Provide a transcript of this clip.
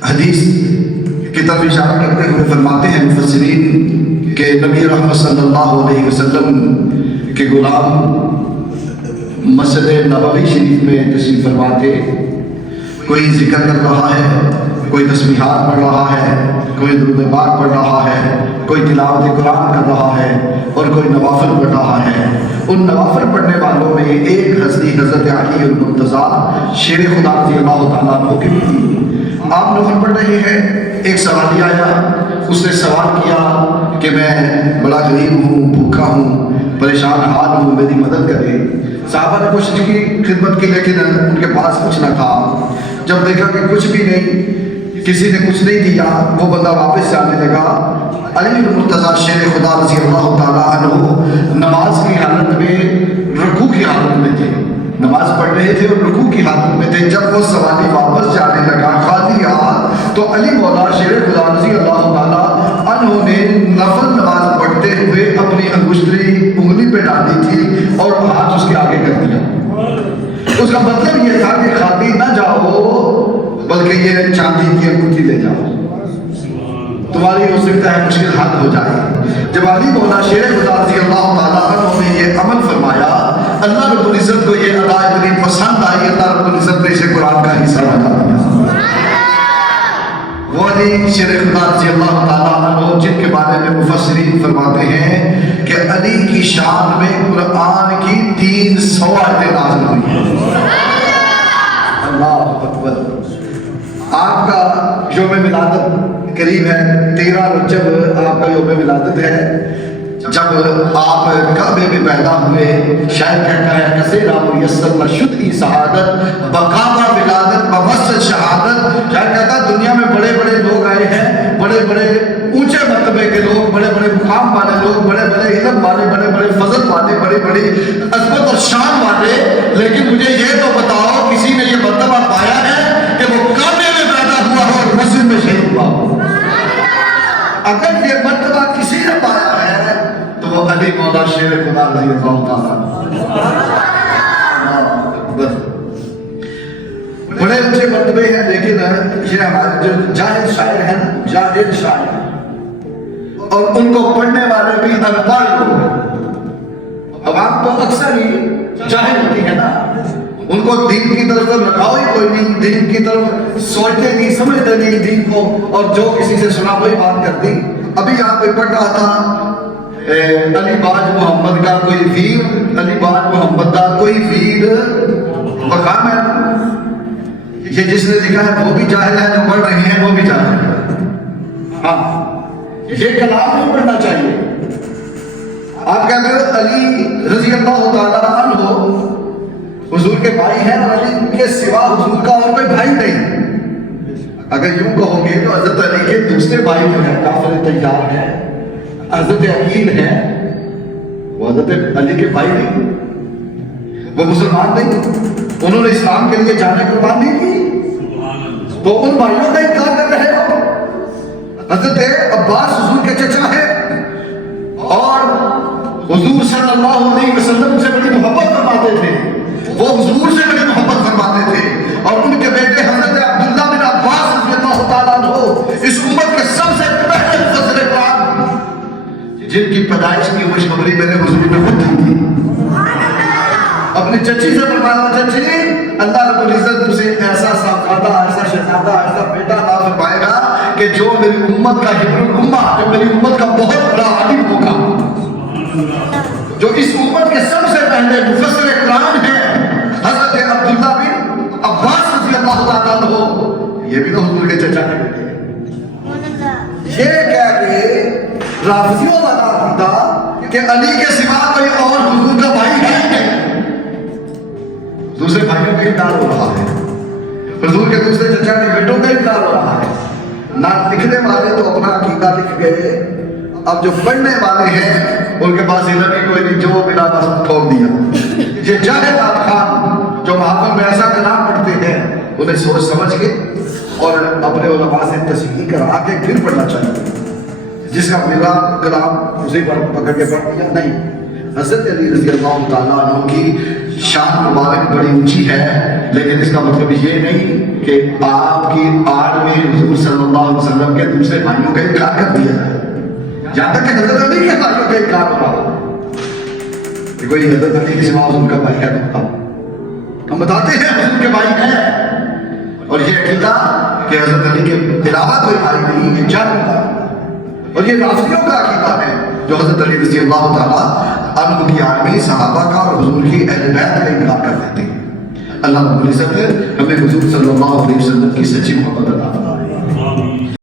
حدیث کی طرف اشارہ کرتے ہوئے فرماتے ہیں مفسرین کہ نبی رحمت صلی اللہ علیہ وسلم کے غلام مسجد نبوی شریف میں تشریف فرما تھے. کوئی ذکر کر رہا ہے، کوئی تسبیحات پڑھ رہا ہے، کوئی درود پاک پڑھ رہا ہے، کوئی تلاوت قرآن کر رہا ہے اور کوئی نوافل پڑھ رہا ہے. ان نوافل پڑھنے والوں میں ایک ہستی حضرت علی المرتضیٰ شیر خدا رضی اللہ تعالیٰ عنہ کی تھی. آپ نوافل پڑھ رہے ہیں، ایک سوالی آیا، اس نے سوال کیا کہ میں بڑا غریب ہوں، بھوکا ہوں، پریشان حال ہوں، میری مدد کرے. صحابہ نے کوشش کی خدمت کی لیکن ان کے پاس کچھ نہ تھا. جب دیکھا کہ کچھ بھی نہیں، کسی نے کچھ نہیں دیا، وہ بندہ واپس جانے لگا. علی المرتضیٰ شیر خدا رضی اللہ تعالیٰ عنہ نماز کی حالت میں، رکوع کی حالت میں تھے، نماز پڑھ رہے تھے اور رکوع کی حالت میں تھے. جب وہ سوالی واپس جانے لگا خالی ہاتھ، تو علی مولا شیر خدا رضی اللہ تعالیٰ عنہ نے نفل نماز پڑھتے ہوئے اپنی انگشتری انگلی پہ ڈالی تھی اور ہاتھ اس کے آگے کر دیا. اس کا مطلب یہ تھا کہ خالی نہ جاؤ بلکہ یہ چاندی کی انگوٹھی لے جاؤ، تمہاری ہو سکتا ہے مشکل حل ہو جائے. جب علی مولا شیر خدا رضی اللہ تعالیٰ عنہ نے یہ عمل فرمایا، اللہ رب العزت کو یہ ادا اتنی پسند آئی، اللہ رب العزت نے اسے قرآن کا حصہ بنا دیا. وہ علی شیر خدا رضی اللہ تعالیٰ عنہ جن کے بارے میں مفسرین فرماتے ہیں کہ علی کی شان میں قرآن کی 300 آیتیں نازل ہوئی. اللہ اکبر. آپ کا یوم ولادت قریب ہے، 13 رجب آپ کا یوم ولادت ہے. جب آپ کعبے میں پیدا ہوئے، شاید کہتا ہے کثیرا میسر لشدی سعادت بقابہ ولادت بوسط شہادت. شاید کہتا ہے دنیا میں بڑے بڑے لوگ آئے ہیں، بڑے بڑے اونچے مرتبے کے لوگ، بڑے بڑے مقام والے لوگ، بڑے بڑے علم والے، بڑے بڑے فضل والے، بڑی بڑی عظمت اور شان والے، لیکن مجھے یہ تو بتاؤ کسی نے یہ مرتبہ پایا ہے کہ وہ کعبے میں پیدا ہوا ہو اور مسجد میں شہید ہوا ہو؟ اگر یہ مرتبہ کسی نے پایا ہے تو وہ علی مولا شیر خدا رضی اللہ تعالیٰ. بڑے اچھے مرتبے ہیں، لیکن یہ ہمارے جو جاہل شاعر ہیں نا، جاہل شاعر، اور ان کو پڑھنے والے بھی انپڑھ لوگ ہیں. عوام تو اکثر ہی جاہل ہوتی ہے نا، ان کو دین کی طرف لگاؤ ہی کوئی نہیں، دین کی طرف سوچتے نہیں، سمجھتے نہیں دین کو، اور جو کسی سے سنا وہی بات کر دی. ابھی یہاں پہ پڑھ رہا تھا علی باج محمد کا کوئی ویر، علی باج محمد کا کوئی ویر مقام ہے. یہ جس نے لکھا ہے وہ بھی جاہل ہے، جو پڑھ رہے ہیں وہ بھی جاہل ہے. ہاں، یہ کلام نہیں پڑھنا چاہیے. آپ کہتے ہیں علی رضی اللہ تعالیٰ عنہ حضور کے بھائی ہیں، اور علی کے سوا حضور کا اور کوئی بھائی نہیں. اگر یوں کہو گے تو حضرت علی کے دوسرے بھائی جو ہیں کافر طیار ہیں، حضرت عقیل ہیں، وہ حضرت علی کے بھائی نہیں، وہ مسلمان نہیں، انہوں نے اسلام کے لیے جانے قربان نہیں کی، تو ان بھائیوں کا انکار کر رہے ہو. حضرت عباس حضور کے چچا ہیں اور حضور صلی اللہ علیہ وسلم سے بڑی محبت فرماتے تھے، وہ حضور سے بڑی محبت فرماتے تھے، اور ان کے بیٹے حضرت عبداللہ بن عباس رضی اللہ تعالیٰ عنہ اس امت کے سب سے پہلے مفسر قرآن، جن کی پیدائش کی خوشخبری میرے حضور نے خود دی تھی. اپنی چچی سے فرمایا، چچی اللہ رب العزت تجھے ایسا صاحبزادہ، ایسا شہزادہ، ایسا بیٹا عطا فرمائے گا کہ جو میری امت کا حبر الامہ، جو میری امت کا بہت بڑا عالم ہوگا، جو اس امت کے سب سے پہلے مفسر قرآن ہیں حضرت عبداللہ بن عباس رضی اللہ تعالیٰ عنہ. یہ بھی تو حضور کے چچا کے بیٹے ہیں. یہ کہہ کے رافضیوں کا نام تھا کہ علی کے سوا کوئی اور حضور کا بھائی ہے نہیں. دوسرے بھائیوں کا انکار ہو رہا ہے، حضور کے دوسرے چچا کے بیٹوں کا انکار ہو رہا ہے. نہ لکھنے والے تو اپنا عقیدہ لکھ گئے، اب جو پڑھنے والے ہیں ان کے پاس علم ہی کوئی نہیں، جو بلا بس ٹھوک دیا. یہ جاہل خان جو محافل میں ایسا کلام پڑھتے ہیں، انہیں سوچ سمجھ کے اور اپنے علماء سے تصحیح کرا کے پھر پڑھنا چاہیے. جس کا ملا کلام اسی پر پکڑ کے پڑھ دیا نہیں. حضرت علی رضی اللہ تعالیٰ عنہ کی شان مبارک بڑی اونچی ہے، لیکن اس کا مطلب یہ نہیں کہ آپ کی آڑ میں حضور علیہ وسلم کے دوسرے بھائیوں کا انکار کر دیا جائے، جہاں تک کہ حضرت علی کے بھائیوں کا انکار ہو رہا کہ کوئی حضرت علی کے سوا حضور کا بھائی ہے تو ہم بتاتے ہیں حضور کے بھائی ہیں، اور یہ عقیدہ کہ حضرت علی کے علاوہ کوئی بھائی نہیں، یہ جنگ کا، اور یہ رافضیوں کا عقیدہ ہے جو حضرت علی رضی اللہ تعالیٰ عنہ کی عالمی صحابہ کا اور حضور کی اہل بیت کا انکار کر دیتے ہیں۔ اللہ رب العزت ہمیں حضور صلی اللہ علیہ وسلم کی سچی محبت عطا